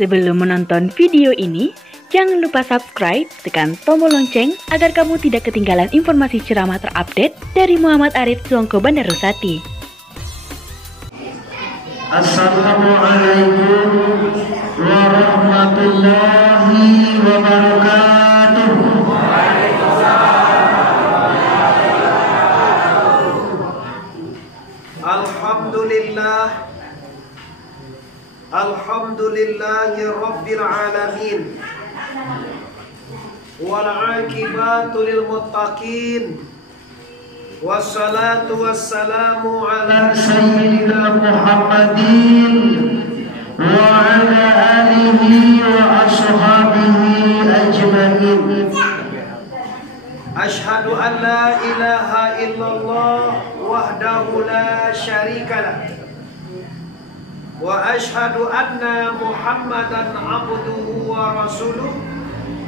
Sebelum menonton video ini, jangan lupa subscribe, tekan tombol lonceng agar kamu tidak ketinggalan informasi ceramah terupdate dari Muhammad Arif Suongko Bandarusati. Assalamualaikum warahmatullahi wabarakatuh. Alhamdulillahi rabbil alamin. Wal aqibatu lil muttaqin. Wassalatu wassalamu ala sayyidina Muhammadin wa ala alihi wa ashabihi ajma'in. Ashhadu an la ilaha illallah wahdahu la syarikalah wa ashhadu anna Muhammadan abduhu wa rasuluh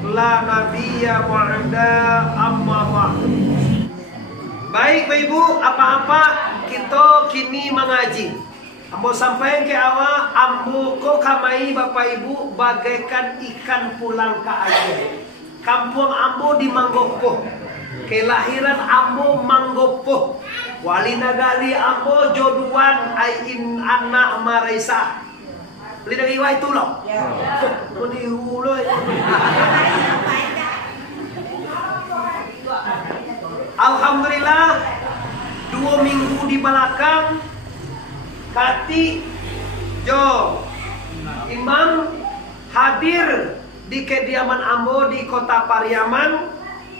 la nabiyya ba'da amma ba'd. Baik Bapak Ibu, apa-apa kita kini mengaji. Ambo sampai ke awal, ambo ko kamai Bapak Ibu bagaikan ikan pulang ke air. Kampung ambo di Manggopo, kelahiran ambo Manggopo. Wali nagali ambo jodohan ain anak Marisa. Beli dari wai tu loh. Beli hulu. Alhamdulillah 2 minggu di belakang kati Jo Imam hadir di kediaman ambo di kota Pariaman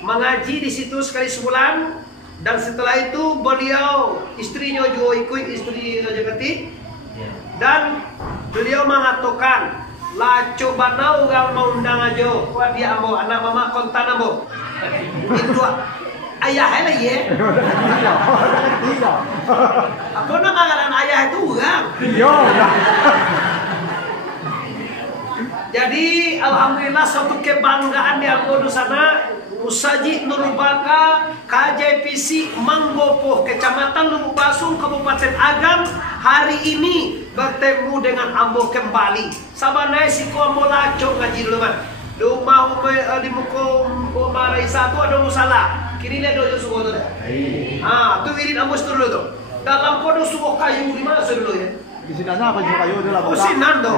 mengaji di situ sekali sebulan. Dan setelah itu beliau istrinya juga ikut istri Jagati dan beliau mengatakan lah coba nau gal mau undang aja kuat dia ambo anak mama kontan ambo itu ayah lah ye apa nama ngaran ayah itu kan jadi alhamdulillah suatu kebanggaan di ambo di sana. Musaji Nurbaka KJPC Manggopo Kecamatan Lubuk Basung Kabupaten Agam hari ini bertemu dengan ambo kembali. Sabanai si ambo laco ngaji dulu man. Rumah di muka Marai satu ada musala. Kini lihat dojo subuh tu. Ah, tu wirid ambo dulu tu. Dalam kodo subuh kayu di mana dulu ya? Di sini apa juga kayu dulu. Oh sinan tu.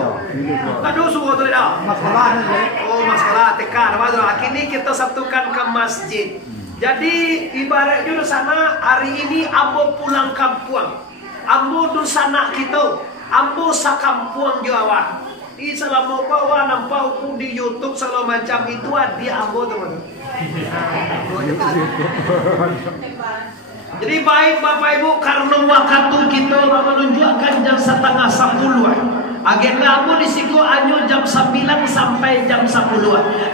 Kado subuh tu dah. Masalah ni. Oh masalah tekar. Kini kita satukan ke masjid. Jadi ibarat di sana hari ini ambo pulang kampung. Ambo di sana kita. Ambo sakampuang Jawa. Di selama bawa nampak pun di YouTube selama macam itu di ambo teman. Jadi baik Bapak Ibu karena waktu kita menunjukkan jam 9:30. Agenda aku di siku anyo jam 9 sampai jam 10.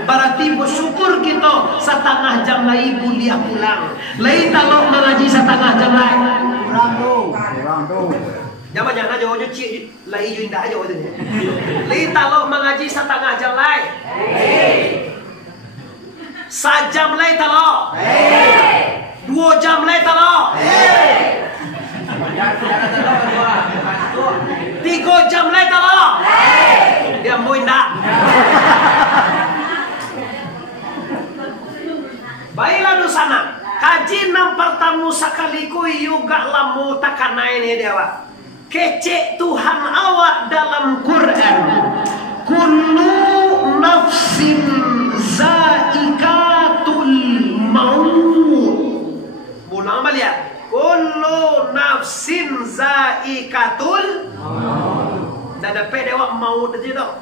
Berarti bersyukur kita setengah jam lagi dia pulang. Lain kalau mengaji setengah jam lagi. Kurang tu. Jangan jangan aja ojo cik lagi jo indah aja ojo. Lain kalau mengaji setengah jam lagi. Sajam lagi talo. 2 jam lagi talo. 3 jam lagi talo. Dia mau indah. Baiklah di sana. Kaji nang pertama sekaliku juga lamu takana ini dia Pak. Kece Tuhan awak dalam Quran. Kullu nafsin zaikatul maut. Ulang balik. Kullu nafsin zaikatul maut. Dan ada pedewak maut aja dong.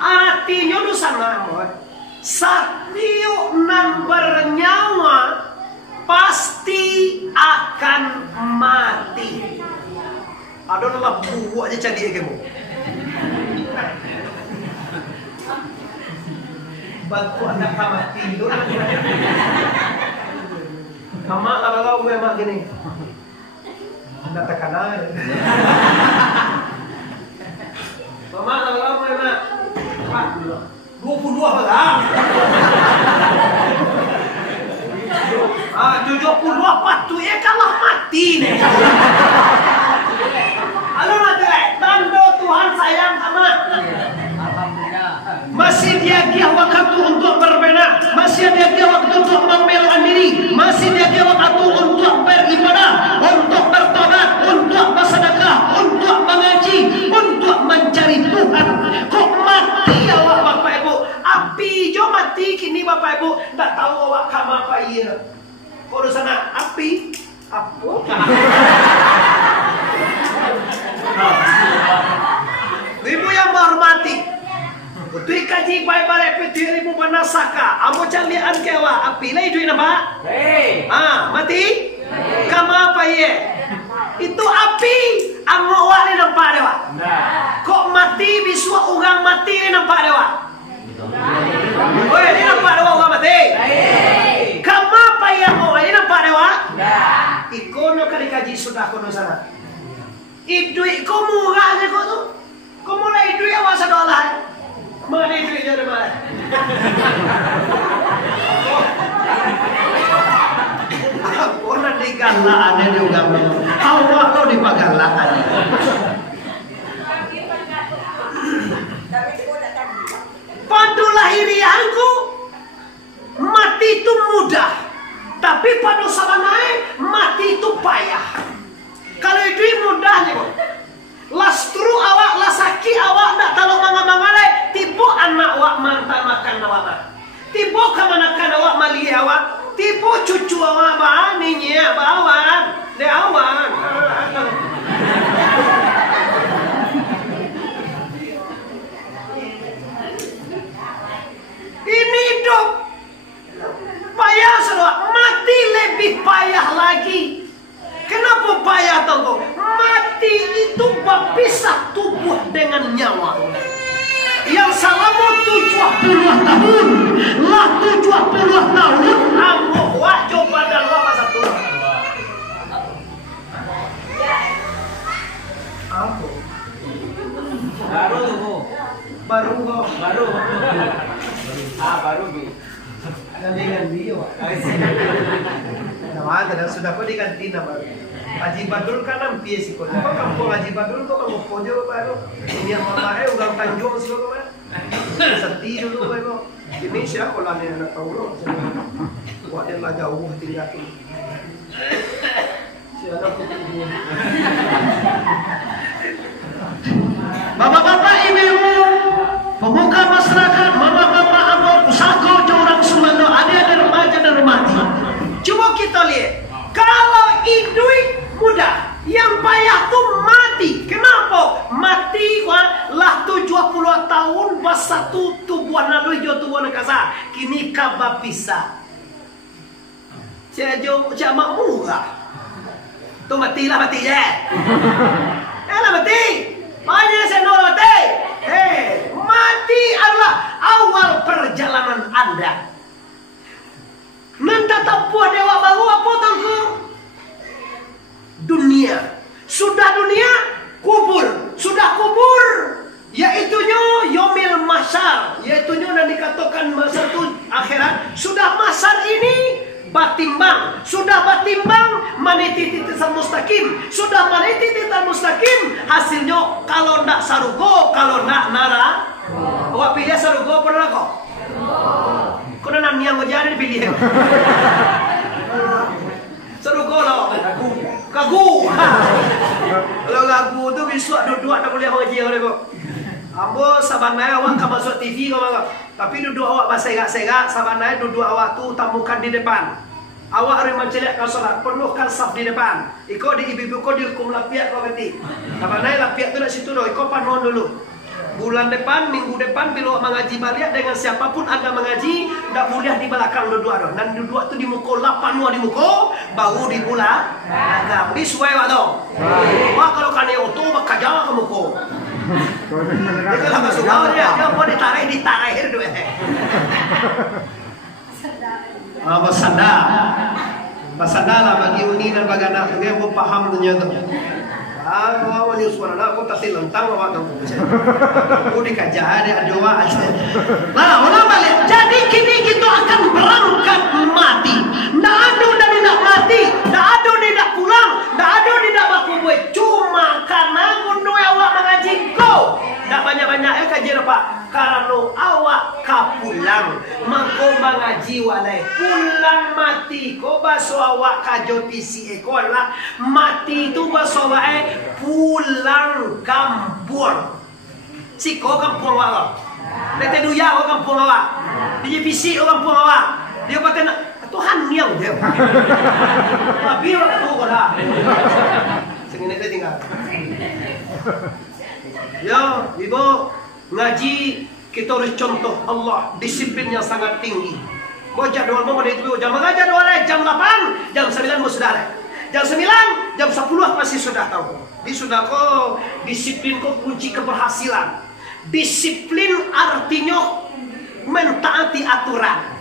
Artinya lu sana setiap nan bernyawa pasti akan mati. Ada lah buat aja jadi kamu. Bantu anak mati itu. Mama kalau memang gini. Anda tekanan. Mama kalau memang 22 lah. 74 tu ya kalah mati nih. Halo nanti dan tu tak tahu awak kama apa iya. Kau sana api apa? Ibu yang menghormati, betul kaji baik-baik petir ibu banasaka. Amo calian kewa api lah itu nama. Mati? Kama apa iya? Itu api. Amo awak ni nampak dewa. Kok mati biswa orang mati ni nampak dewa. Oi, ni nampak dewa orang mati. Kama apa yang awak ni nampak dewa? Ikono kali kaji sudah kono sana. Idui ko murah je kau tu. Kau mulai idui awak $1. Mana idui je ada mana? Kau nak digalak ada juga. Awak kau dipagalak ada. Pada lahirianku mati itu mudah, tapi pada sabanai mati itu payah. Kalau itu mudahnya kok. Lastru awak lasaki awak nak tahu mangamangale tipu anak awak mantan makan awak. Tipu kemanakan awak mali awak. Tipu cucu awak baninya bawan de awan. Ini hidup payah selawat, mati lebih payah lagi. Kenapa payah tonggo? Mati itu berpisah tubuh dengan nyawa. Yang selama 70 tahun, lah 70 tahun, ambo wak coba dan wak masa tu. Apa? Baru tu. Baru kok. Baru. Baru bi. Ganti wak. Nama ada sudah kau diganti nama. Haji Badul kan nampi sih kau. Kau kampung Haji Badul kau kamu pojo baru. Ini yang mama ugang Tanjung sih kau kan. Seti dulu baru. Ini siapa lah ni anak tahu loh. Buat dia lah jauh tinggal tu. Siapa kau tu? Bapak-bapak ibu-ibu, pemuka masyarakat, bapak-bapak abang, usaha orang Sumano, ada remaja dan remaja. Coba kita lihat, kalau idui mudah, yang payah tuh mati. Kenapa? Mati lah 70 tahun pas satu tubuhan lalu jo tubuhan kasa. Kini kaba pisah. Cak mak murah. Tu matilah mati je. Lah mati. Banyak saya nol mati. Mati adalah awal perjalanan Anda. Nanti tapuah dewa baru apa tangku? Dunia. Sudah dunia, kubur. Sudah kubur, yaitunya yomil masar. Yaitunya dan dikatakan masa itu akhirat. Sudah masar ini batimbang. Sudah batimbang maniti titisan mustaqim. Sudah maniti titisan mustaqim. Hasilnya kalau ndak sarugo, kalau ndak nara. Awak pilih sarugo pernah kok? Kau nak niang kau jadi pilih. Sarugo loh. Kagu. Kalau kagu tu besok duduk tak boleh haji oleh kau. Ambo sabanai awak kan masuk TV kau makan. Tapi duduk awak basegak-segak, sabanai duduk awak tu tamukan di depan. Awak hari mencelak kau solat, penuhkan saf di depan. Iko di ibu kau dihukum lapiak kau ganti. Sabanai lapiak tu nak situ doh, iko panon dulu. Bulan depan, minggu depan bila mengaji balik dengan siapapun anda mengaji, tak boleh di belakang dua-dua doh. Dan dua-dua tu di muka, lapan dua di muka, baru di bulan. Agak, ini suai wak doh. Wah kalau kane auto maka jauh ke muka. Dia kalau masuk kau dia mau ditarik tu. Pasada lah bagi uni dan bagana tu dia pun faham ternyata. Awak menyusuan anak aku tak lentang awak kamu. Aku dikajar ada doa aja. Nah, ulang balik. Jadi kini kita akan berangkat mati. Ndak ada dan tidak mati. Ndak ada tidak pulang. Ndak ada tidak baku buat. Cuma karena gundu awak mengaji kau. Ndak banyak-banyak kaji apa? Karena awak kapulang. Mangko mengaji walai. Pulang mati. Kau baso awak kajo PC ekola. Mati itu baso awak pulang kampung. Si kau kampung awak. Nete duya kau kampung awak. Di PC kau kampung awak. Tapi waktu kau dah. Segini dia tinggal. Ya, ibu ngaji kita harus contoh Allah, disiplin yang sangat tinggi. Mau jadwal mau dari itu jam berapa jadwal? Jam 8, jam 9 mau sudah. Jam 9, jam 10 pasti sudah tahu. Di sudah kok disiplin kok kunci keberhasilan. Disiplin artinya mentaati aturan.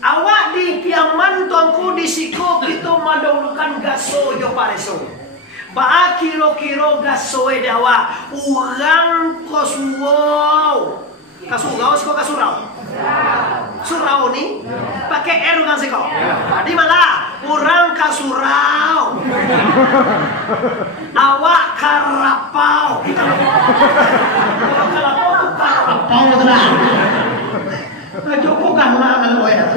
Awak di piaman tuanku di siko kita mendahulukan gaso jo pareso. Ba kiro-kiro gaso dewa urang kosuwo. Kasurau siko kasurau. Surau ni pakai R kan sih kau? Di malah orang kasurau, awak karapau. Kalau karapau tu lah. Cukup kan lah kalau ya.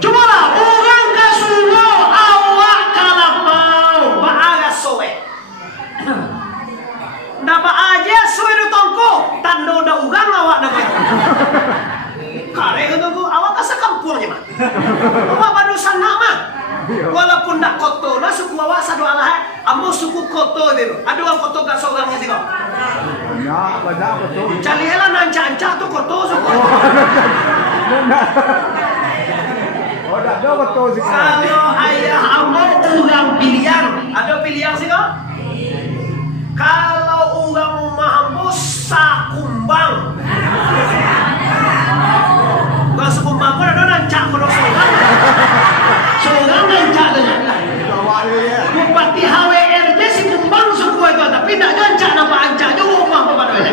Cuma lah orang kasurau, awak karapau, bahaya soe. Dapat aja soe du tongko, tanda dah ugang awak dapat. Kare itu awak kasar kampung je mah. Awak baru sana mah. Walaupun nak koto, nah suku awak satu alah, ambo suku koto itu. Ada orang koto gak seorang ni kau. Banyak betul. Cari lah nanca-nanca tu koto suku. Oh, dah ada betul sih. Kalau ayah ambo orang pilihan, ada pilihan sih kau? Kalau orang rumah ambo sakumbang. Bukan sekumbang pun ada nancak kalau seorang. Seorang nancak dengan. Bupati HWRJ si kumbang suku itu, tapi tak nancak nama ancak juga rumah bapak itu.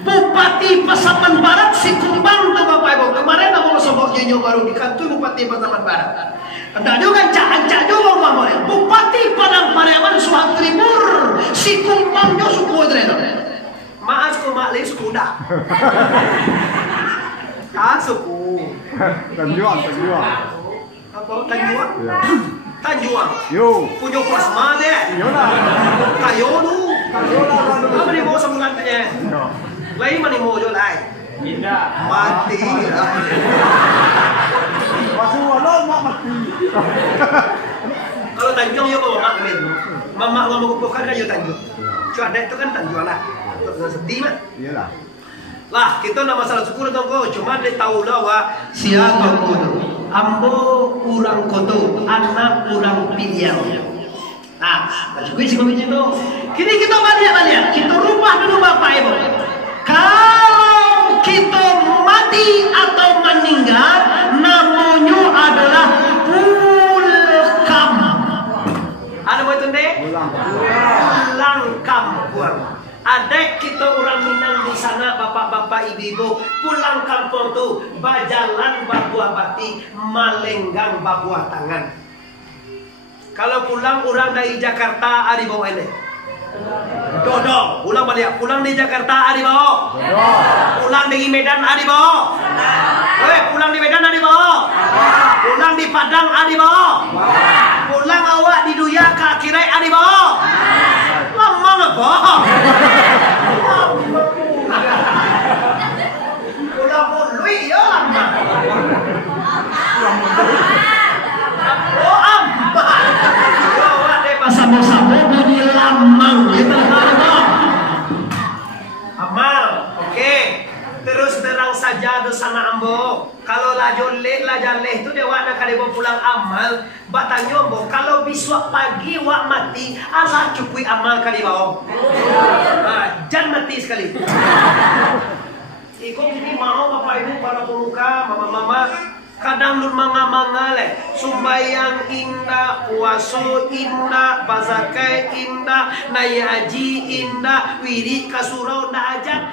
Bupati Pasaman Barat si kumbang tu bapak ibu. Kemarin aku sobok jenyo baru di kantor Bupati Pasaman Barat. Tak juga ancak juga rumah bapak. Bupati Padang Pariaman Suhat Timur si kumbang jo suku itu. Maaf ko maklis kuda. Suku. Tanjuan. Apa Tanjuan? Tanjuan. Yo. Punya plasma deh. Yo lah. Kayo lu. Lah. Apa ni mau sebulan tanya? Lain mana mau jual lain? Indah. Mati lah. Masih walau mak mati. Kalau Tanjung yo bawa mak min. Mama ngomong kupukan kan yo Tanjung. Cuaca itu kan Tanjung lah. Sedih mah. Iyalah. Lah kita nak masalah syukur tu kau cuma dia tahu lah wah siapa kau tu. Ambo urang koto, anak urang pilihan. Nah, juga sih kau tu. Kini kita balik. Kita rubah dulu bapak ibu. Kalau kita mati atau meninggal, namanya adalah pulkam. Ada apa itu dek? Pulang kampung. Ada kita orang Minang di sana, bapak-bapak, ibu-ibu pulang kampung tu, berjalan babuah bati, melenggang babuah tangan. Kalau pulang orang dari Jakarta, ada bawa ini. Dodo, pulang balik. Pulang dari Jakarta, ada bawa. Pulang dari Medan, ada bawa. Pulang di Medan, ada bawa. Pulang di Padang, ada bawa. Pulang awak di Duya ke Akirai, ada bawa. Lama apa? Pulang pului ya lama. Oh amat. Awak deh pasamo-samo bunyi lamang gitu. Amal, oke. Terus terang saja dosana ambo. Kalau lajoleh itu dia nak kali pulang amal. Batangnya ambo. Kalau besok pagi wak mati, Allah cukui amal kali bawah. Jangan mati sekali. Iko gini mau bapak ibu para pemuka, mama-mama. Kadang lu manga-manga leh. Sumbayang indah, puaso indah, bazakai indah, nayaji indah, wiri kasurau dah ajan.